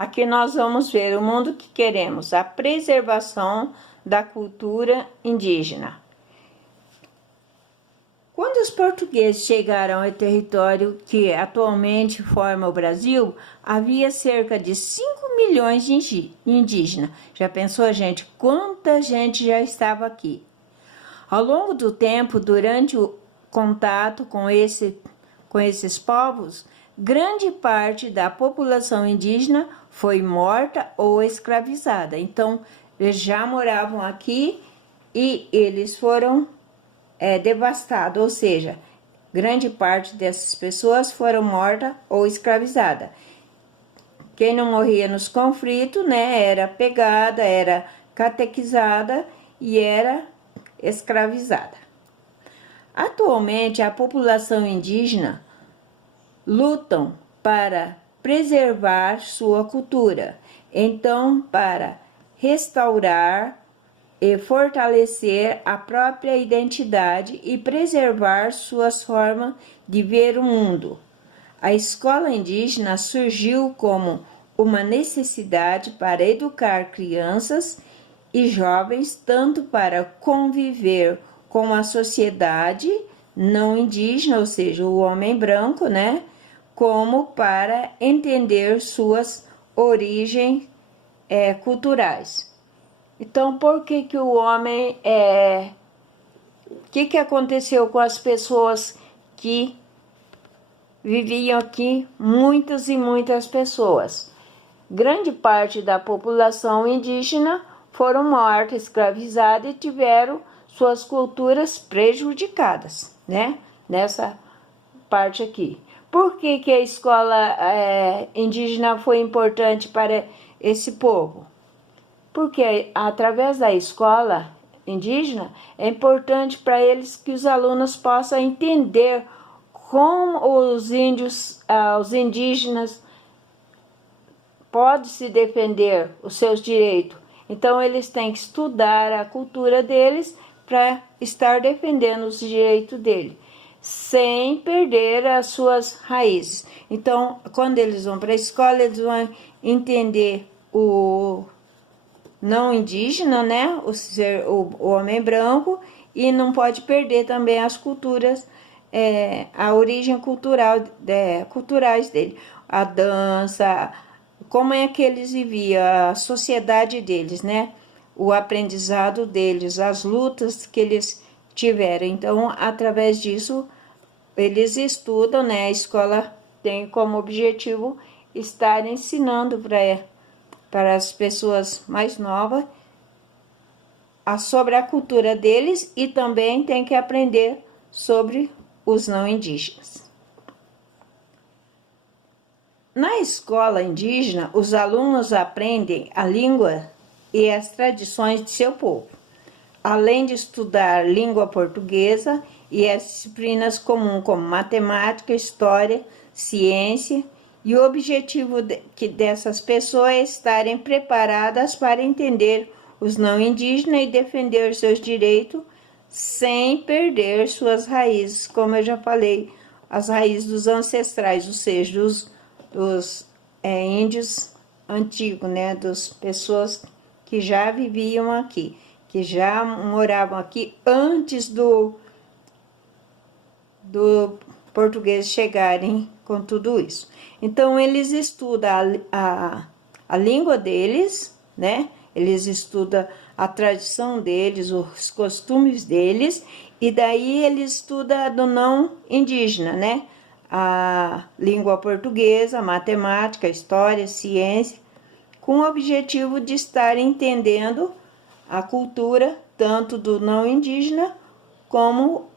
Aqui nós vamos ver o mundo que queremos, a preservação da cultura indígena. Quando os portugueses chegaram ao território que atualmente forma o Brasil, havia cerca de 5 milhões de indígenas. Já pensou, gente, quanta gente já estava aqui? Ao longo do tempo, durante o contato com esses povos, grande parte da população indígena foi morta ou escravizada. Então, eles já moravam aqui e eles foram devastados, ou seja, grande parte dessas pessoas foram mortas ou escravizadas. Quem não morria nos conflitos, né, era pegada, era catequizada e era escravizada. Atualmente, a população indígena lutam para preservar sua cultura. Então, para restaurar e fortalecer a própria identidade e preservar suas formas de ver o mundo. A escola indígena surgiu como uma necessidade para educar crianças e jovens tanto para conviver com a sociedade não indígena, ou seja, o homem branco, né, como para entender suas origens culturais. Então, por que o homem... O que aconteceu com as pessoas que viviam aqui? Muitas e muitas pessoas. Grande parte da população indígena foram mortas, escravizadas e tiveram suas culturas prejudicadas, né? Nessa parte aqui. Por que a escola indígena foi importante para esse povo? Porque através da escola indígena é importante para eles que os alunos possam entender como os indígenas podem se defender os seus direitos. Então eles têm que estudar a cultura deles para estar defendendo os direitos deles, sem perder as suas raízes. Então, quando eles vão para a escola, eles vão entender o não indígena, né? O homem branco, e não pode perder também as culturas, a origem culturais dele. A dança, como é que eles viviam, a sociedade deles, né? O aprendizado deles, as lutas que eles tiveram. Então, através disso, eles estudam, né? A escola tem como objetivo estar ensinando para as pessoas mais novas sobre a cultura deles e também tem que aprender sobre os não indígenas. Na escola indígena, os alunos aprendem a língua e as tradições de seu povo, além de estudar língua portuguesa e as disciplinas comuns como matemática, história, ciência. E o objetivo dessas pessoas é estarem preparadas para entender os não indígenas e defender seus direitos sem perder suas raízes, como eu já falei, as raízes dos ancestrais, ou seja, dos índios antigos, né, das pessoas que já viviam aqui, que já moravam aqui antes do português chegarem com tudo isso. Então, eles estudam a língua deles, né? Eles estudam a tradição deles, os costumes deles, e daí eles estudam do não indígena, né? A língua portuguesa, a matemática, a história, a ciência, com o objetivo de estar entendendo a cultura tanto do não indígena como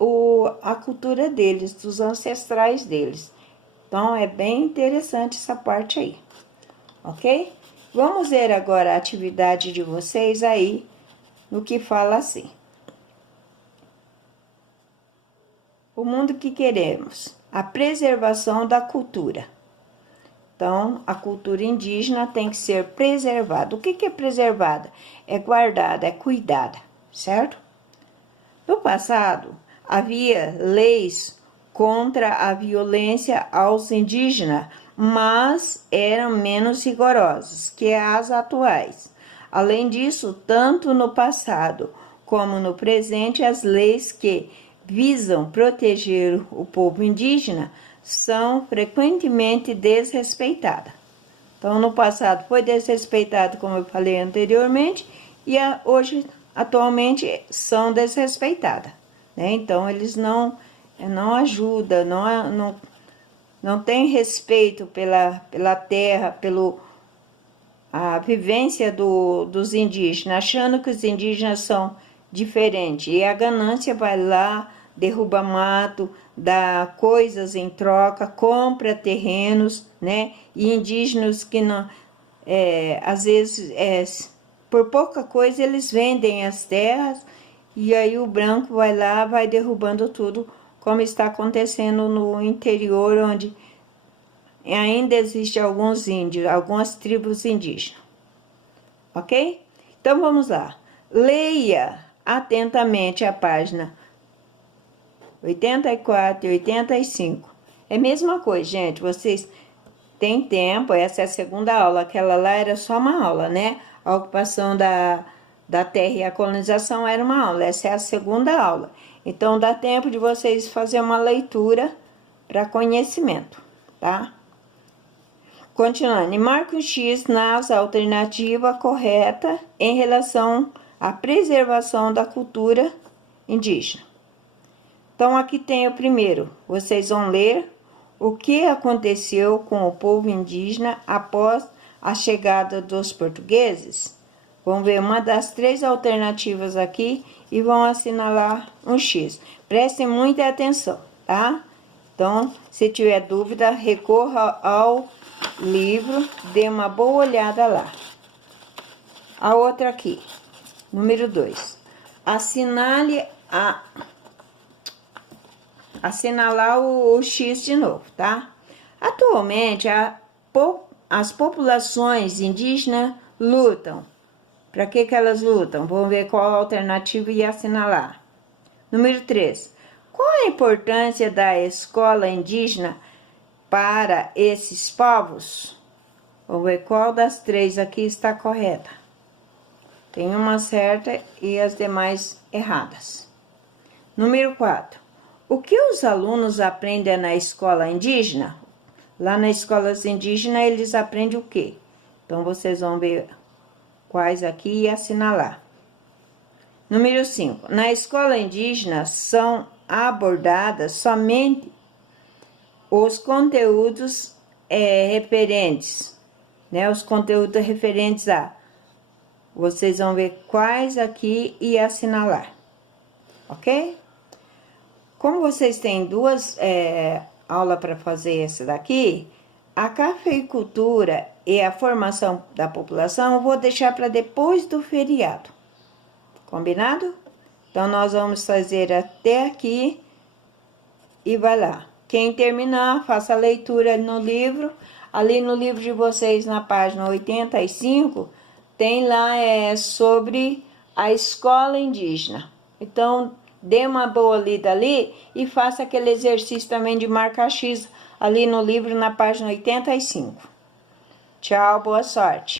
a cultura deles, dos ancestrais deles. Então, é bem interessante essa parte aí, ok? Vamos ver agora a atividade de vocês aí, no que fala assim. O mundo que queremos, a preservação da cultura. Então, a cultura indígena tem que ser preservada. O que é preservada? É guardada, é cuidada, certo? No passado, havia leis contra a violência aos indígenas, mas eram menos rigorosos que as atuais. Além disso, tanto no passado como no presente, as leis que visam proteger o povo indígena são frequentemente desrespeitadas. Então, no passado foi desrespeitado, como eu falei anteriormente, e hoje, atualmente, são desrespeitadas, né? Então, eles não ajudam, não tem respeito pela terra, a vivência dos indígenas, achando que os indígenas são diferentes. E a ganância vai lá, derruba mato, dá coisas em troca, compra terrenos, né? E indígenas que não, às vezes, por pouca coisa eles vendem as terras e aí o branco vai lá, vai derrubando tudo, como está acontecendo no interior, onde ainda existe alguns índios, algumas tribos indígenas. Ok? Então vamos lá. Leia atentamente a página 84 e 85. É a mesma coisa, gente. Vocês têm tempo, essa é a segunda aula. Aquela lá era só uma aula, né? A ocupação da terra e a colonização era uma aula. Essa é a segunda aula. Então dá tempo de vocês fazer uma leitura para conhecimento, tá? Continuando, marque um X nas alternativa correta em relação à preservação da cultura indígena. Então, aqui tem o primeiro. Vocês vão ler o que aconteceu com o povo indígena após a chegada dos portugueses. Vão ver uma das três alternativas aqui e vão assinalar um X. Prestem muita atenção, tá? Então, se tiver dúvida, recorra ao livro, dê uma boa olhada lá. A outra aqui, número 2. Assinalar o X de novo, tá? Atualmente, as populações indígenas lutam. Para que elas lutam? Vamos ver qual a alternativa e assinalar. Número 3. Qual a importância da escola indígena para esses povos? Vamos ver qual das três aqui está correta. Tem uma certa e as demais erradas. Número 4. O que os alunos aprendem na escola indígena? Lá na escola indígena eles aprendem o quê? Então vocês vão ver quais aqui e assinalar. Número 5. Na escola indígena são abordadas somente os conteúdos referentes, né? Os conteúdos referentes a. Vocês vão ver quais aqui e assinalar, ok? Como vocês têm duas aulas para fazer essa daqui, a cafeicultura e a formação da população eu vou deixar para depois do feriado. Combinado? Então, nós vamos fazer até aqui e vai lá. Quem terminar, faça a leitura no livro. Ali no livro de vocês, na página 85, tem lá sobre a escola indígena. Então, dê uma boa lida ali e faça aquele exercício também de marcar X ali no livro, na página 85. Tchau, boa sorte.